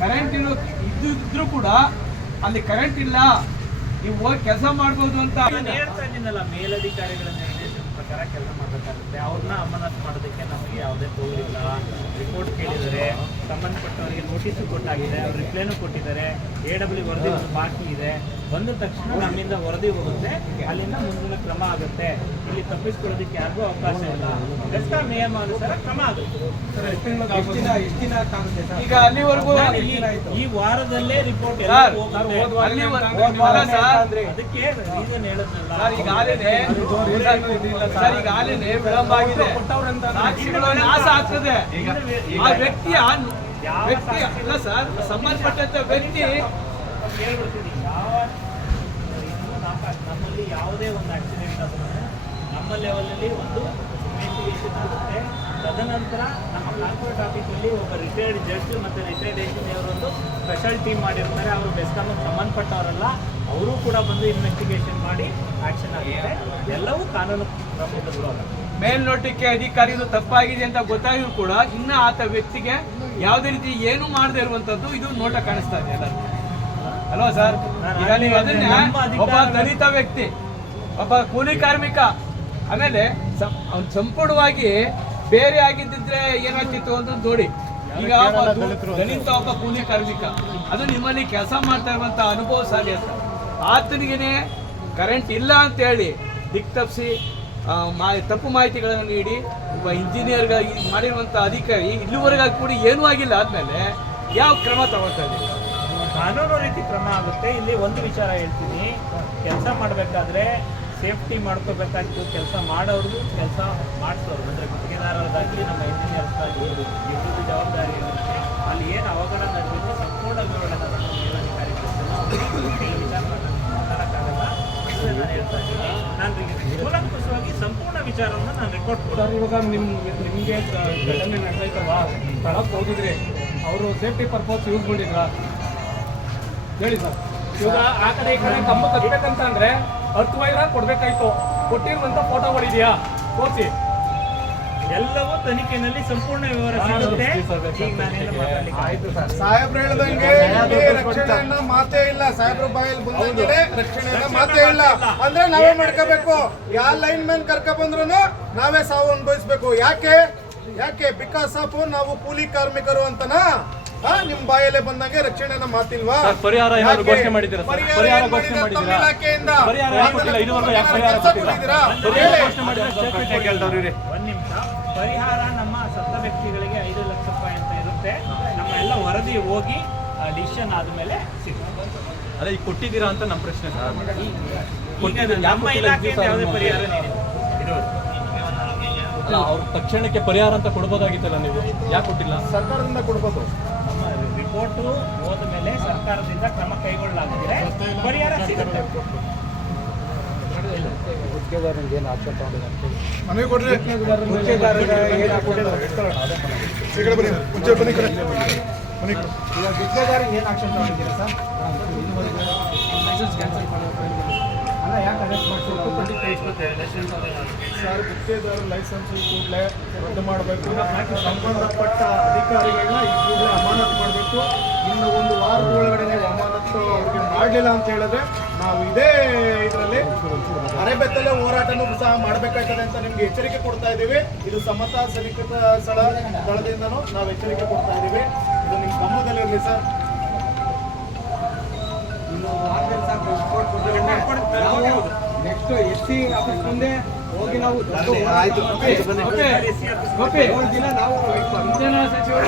Current ಇದ್ರೂ ಕೂಡ ಅಲ್ಲಿ ಕರೆಂಟ್ ಇಲ್ಲ, ನೀವು ಹೋಗಿ ಕೆಲಸ ಮಾಡ್ಬೋದು ಅಂತ ಹೇಳ್ತಾ ಇದ್ದೀನಲ್ಲ. ಮೇಲಧಿಕಾರಿಗಳ ನಿರ್ದೇಶನ ಪ್ರಕಾರ ಕೆಲಸ ಮಾಡಬೇಕಾಗುತ್ತೆ. ಅವ್ರನ್ನ ಅಮಾನತು ಮಾಡೋದಕ್ಕೆ ನಮಗೆ ಯಾವುದೇ ತೋರಿಲ್ಲ. ರಿಪೋರ್ಟ್ ಕೇಳಿದರೆ, ಸಂಬಂಧಪಟ್ಟವರಿಗೆ ನೋಟಿಸು ಕೊಟ್ಟಾಗಿದೆ, ಅವ್ರು ರಿಪ್ಲೈನು ಕೊಟ್ಟಿದ್ದಾರೆ. AW ವರದಿ ಒಂದು ಬಾಕಿ ಇದೆ. ಬಂದ ತಕ್ಷಣ ನಮ್ಮಿಂದ ವರದಿ ಹೋಗುತ್ತೆ, ಅಲ್ಲಿಂದ ಮುಂದಿನ ಕ್ರಮ ಆಗುತ್ತೆ. ಇಲ್ಲಿ ತಪ್ಪಿಸ್ಕೊಳ್ಳೋದಕ್ಕೆ ಯಾರಿಗೂ ಅವಕಾಶ ಇಲ್ಲ. ಬೆಸ್ಕಾಂ ನಿಯಮ ಅನುಸಾರ ಕ್ರಮ ಆಗುತ್ತೆ. ಈಗ ಅಲ್ಲಿವರೆಗೂ ಈ ವಾರದಲ್ಲೇ ರಿಪೋರ್ಟ್ ಅದಕ್ಕೆ ರೀಸನ್ ಹೇಳದ್ನಲ್ಲ. ಈಗಾಗಲೇ ವಿಳಂಬ ಆಗಿದೆ, ಸಾಕ್ಷಿಗಳು ನಾಶ ಆಗ್ತದೆ. ಆ ವ್ಯಕ್ತಿಯ ಅಲ್ಲ ಸರ್, ಸಂಬಂಧಪಟ್ಟಂತ ವ್ಯಕ್ತಿ ಹೇಳ್ಬಿಡ್ತೀನಿ. ನಮ್ಮಲ್ಲಿ ಯಾವುದೇ ಒಂದು ಆಕ್ಸಿಡೆಂಟ್ ಆದರೂ ನಮ್ಮ ಲೆವೆಲಲ್ಲಿ ಒಂದು ಇನ್ವೆಸ್ಟಿಗೇಷನ್ ಆಗುತ್ತೆ. ತದನಂತರ ನಮ್ಮ ಕಾರ್ಪೊರೇಟ್ ಆಫೀಸಲ್ಲಿ ಒಬ್ಬ ರಿಟೈರ್ಡ್ ಜಡ್ಜ್ ಮತ್ತು ರಿಟೈರ್ಡ್ ಇಂಜಿನಿಯರ್ ಒಂದು ಸ್ಪೆಷಲ್ ಟೀಮ್ ಮಾಡಿರ್ತಾರೆ. ಅವರು ಬೆಸ್ಕಾಮ್ಗೆ ಸಂಬಂಧಪಟ್ಟವರಲ್ಲ, ಅವರು ಕೂಡ ಬಂದು ಇನ್ವೆಸ್ಟಿಗೇಷನ್ ಮಾಡಿ ಆಕ್ಷನ್ ಆಗುತ್ತೆ. ಎಲ್ಲವೂ ಕಾನೂನು ಕ್ರಮದಲ್ಲೂ ಅಲ್ಲ. ಮೇಲ್ನೋಟಕ್ಕೆ ಅಧಿಕಾರಿಗಳು ತಪ್ಪಾಗಿದೆ ಅಂತ ಗೊತ್ತಾಗಿದ್ರು ಕೂಡ ಇನ್ನ ಆತ ವ್ಯಕ್ತಿಗೆ ಯಾವುದೇ ರೀತಿ ಏನು ಮಾಡದೇ ಇರುವಂತದ್ದು ಇದು ನೋಟ ಕಾಣಿಸ್ತಾ ಇದೆ ಎಲ್ಲರೂ ಅಲ್ವಾ ಸರ್? ಈಗ ನೀವು ಅದನ್ನ ಒಬ್ಬ ದಲಿತ ವ್ಯಕ್ತಿ, ಒಬ್ಬ ಕೂಲಿ ಕಾರ್ಮಿಕ, ಆಮೇಲೆ ಸಂಪೂರ್ಣವಾಗಿ ಬೇರೆ ಆಗಿದ್ದಿದ್ರೆ ಏನಾಗ್ತಿತ್ತು ಅಂತ ನೋಡಿ. ಈಗ ದಲಿತ ಒಬ್ಬ ಕೂಲಿ ಕಾರ್ಮಿಕ, ಅದು ನಿಮ್ಮಲ್ಲಿ ಕೆಲಸ ಮಾಡ್ತಾ ಇರುವಂತ ಅನುಭವ ಸಾಧ್ಯ ಅಂತ ಆತನಿಗೆ ಕರೆಂಟ್ ಇಲ್ಲ ಅಂತ ಹೇಳಿ ದಿಕ್ತಪ್ಪಿಸಿ ತಪ್ಪು ಮಾಹಿತಿಗಳನ್ನು ನೀಡಿ ಒಬ್ಬ ಇಂಜಿನಿಯರ್ಗಾಗಿ ಮಾಡಿರುವಂಥ ಅಧಿಕಾರಿ ಇಲ್ಲಿವರೆಗಾಗಿ ಕೂಡ ಏನೂ ಆಗಿಲ್ಲ ಆದಮೇಲೆ ಯಾವ ಕ್ರಮ ತಗೊಳ್ತಾ ಇದ್ದೀವಿ? ಕಾನೂನು ರೀತಿ ಕ್ರಮ ಆಗುತ್ತೆ. ಇಲ್ಲಿ ಒಂದು ವಿಚಾರ ಹೇಳ್ತೀನಿ, ಕೆಲಸ ಮಾಡಬೇಕಾದ್ರೆ ಸೇಫ್ಟಿ ಮಾಡ್ಕೋಬೇಕಾಗಿತ್ತು. ಕೆಲಸ ಮಾಡೋರ್ದು ಕೆಲಸ ಮಾಡಿಸೋರು ಅಂದರೆ ಗುತ್ತಿಗೆದಾರರಾಗಲಿ ನಮ್ಮ ಇಂಜಿನಿಯರ್ಸ್ಗಾಗಿ ಇಬ್ಬರದ್ದು ಜವಾಬ್ದಾರಿ ಇರುತ್ತೆ. ಅಲ್ಲಿ ಏನು ಅವಘಡ ನಡೆದಿದ್ದು ಸಂಪೂರ್ಣ ವಿವರಣೆ ಮೇಲಧಿಕಾರಿ ವಿಚಾರ ಮಾತಾಡೋಕ್ಕಾಗಲ್ಲ. ನಾನು ಹೇಳ್ತಾ ಇದ್ದೀನಿ, ನಾನು ಕೂಲಂಕುಷವಾಗಿ ಸಂಪೂರ್ಣ ವಿಚಾರವನ್ನು ನಾನು ರೆಕಾರ್ಡ್ ಕೊಡ್ತೀನಿ. ಇವಾಗ ನಿಮಗೆ ಘಟನೆ ನಡೆದೈತಲ್ವಾ, ಸ್ಥಳಕ್ಕೆ ಹೋಗಿದ್ರಿ, ಅವರು ಸೇಫ್ಟಿ ಪರ್ಪಸ್ ಯೂಸ್ ಮಾಡಿದ್ರ ಹೇಳಿ ಸರ್. ಇವಾಗ ಆ ಕಡೆ ಈ ಕಡೆ ಕಂಬ ಕಟ್ಬೇಕಂತ ಅಂದ್ರೆ 10 ವೈರ ಕೊಡ್ಬೇಕಾಯ್ತು. ಕೊಟ್ಟಿರುವಂತ ಫೋಟೋಗಳಿದೆಯಾ ತೋರಿಸಿ. ಎಲ್ಲವೂ ತನಿಖೆಯಲ್ಲಿ ಸಂಪೂರ್ಣ ವಿವರ ಸಿಗುತ್ತೆ. ಸಾಹೇಬ್ರು ಹೇಳ್ದಂಗೆ ರಕ್ಷಣೆಯನ್ನ ಮಾತೇ ಇಲ್ಲ. ಸಾಹೇಬ್ರ ಬಾಯಲ್ಲಿ ಬಂದಂಗೆ ರಕ್ಷಣೆಯನ್ನ ಮಾತೇ ಇಲ್ಲ ಅಂದ್ರೆ ನಾವೇ ಮಾಡ್ಕೋಬೇಕು. ಯಾವ ಲೈನ್ ಮ್ಯಾನ್ ಕರ್ಕ ಬಂದ್ರು ನಾವೇ ಸಾವು ಅನುಭವಿಸ್ಬೇಕು. ಯಾಕೆ ಬಿಕಾಸ್ ಆಫ್ ನಾವು ಕೂಲಿ ಕಾರ್ಮಿಕರು ಅಂತನಾ? ನಿಮ್ ಬಾಯಲ್ಲೇ ಬಂದಂಗೆ ರಕ್ಷಣೆಯನ್ನ ಮಾತಿಲ್ವಾ? ಪರಿಹಾರ ಏನಾದ್ರು ಘೋಷಣೆ ಮಾಡಿದ್ದೀರಾ? ಪರಿಹಾರ ಘೋಷಣೆ ಮಾಡಿದ್ದೀರಾ? ಇಲಾಖೆಯಿಂದ ಒಂದ್ ನಿಮಿಷ. ಪರಿಹಾರ ನಮ್ಮ ಸತ್ತ ವ್ಯಕ್ತಿಗಳಿಗೆ 5 ಲಕ್ಷ ರೂಪಾಯಿ ಅಂತ ಇರುತ್ತೆ. ನಮ್ಮ ಎಲ್ಲ ವರದಿ ಹೋಗಿ ಡಿಸಿಷನ್ ಆದ್ಮೇಲೆ ಸಿಗುತ್ತೆ. ಅದೇ ಈಗ ಕೊಟ್ಟಿದ್ದೀರಾ ಅಂತ ನಮ್ಮ ಪ್ರಶ್ನೆ ಸರ್. ನಮ್ಮ ಇಲಾಖೆಯಿಂದ ಯಾವುದೇ ಪರಿಹಾರ ನೀಡಿಲ್ಲ. ಅವ್ರ ತಕ್ಷಣಕ್ಕೆ ಪರಿಹಾರ ಅಂತ ಕೊಡ್ಬೋದಾಗಿತ್ತಲ್ಲ, ನೀವು ಯಾಕೆ ಕೊಟ್ಟಿಲ್ಲ? ಸರ್ಕಾರದಿಂದ ಕೊಡ್ಬೋದು. ನಮ್ಮ ರಿಪೋರ್ಟ್ ಹೋದ ಮೇಲೆ ಸರ್ಕಾರದಿಂದ ಕ್ರಮ ಕೈಗೊಳ್ಳಲಾಗಿದೆ, ಪರಿಹಾರ ಸಿಗುತ್ತೆ. ಮನೆಗೆ ಕೊಡ್ರಿ. ಗುತ್ತಿಗೆದಾರರಿಗೆ ಏನು ಆಕ್ಷನ್ ತಗೊಂಡಿದ್ದೀರಾ ಸರ್? ಅಲ್ಲ, ಯಾಕೆ ಅರೆಸ್ಟ್ ಮಾಡಿಸಿಲ್ಲ ಸರ್? ಗುತ್ತಿಗೆದಾರ ಲೈಸೆನ್ಸ್ ಕೂಡಲೇ ರದ್ದು ಮಾಡಬೇಕು. ಸಂಬಂಧಪಟ್ಟ ಅಧಿಕಾರಿಗಳನ್ನ ಈ ಕೂಡಲೇ ಅಮಾನತು ಮಾಡಬೇಕು. ಇನ್ನು 1 ವಾರದ ಒಳಗಡೆ ಅಮಾನತು ಅವ್ರಿಗೆ ಮಾಡಲಿಲ್ಲ ಅಂತ ಹೇಳಿದ್ರೆ ನಾವು ಇದೇ ಇದರಲ್ಲಿ ಅರೆಬೆತ್ತಲೆ ಹೋರಾಟನೂ ಸಹ ಮಾಡಬೇಕಾಗ್ತದೆ ಅಂತ ನಿಮ್ಗೆ ಎಚ್ಚರಿಕೆ ಕೊಡ್ತಾ ಇದ್ದೀವಿ. ಇದು ಸಮತಾ ಸೈನಿಕ ಸ್ಥಳದಿಂದನೂ ನಾವು ಎಚ್ಚರಿಕೆ ಕೊಡ್ತಾ ಇದ್ದೀವಿ. ಇದು ನಿಮ್ಮ ಗಮನದಲ್ಲಿರಲಿ ಸರ್. ನೆಕ್ಸ್ಟ್ SC ಆಫೀಸ್ ಮುಂದೆ ಹೋಗಿ ನಾವು ದಿನ ನಾವು ಸಚಿವರು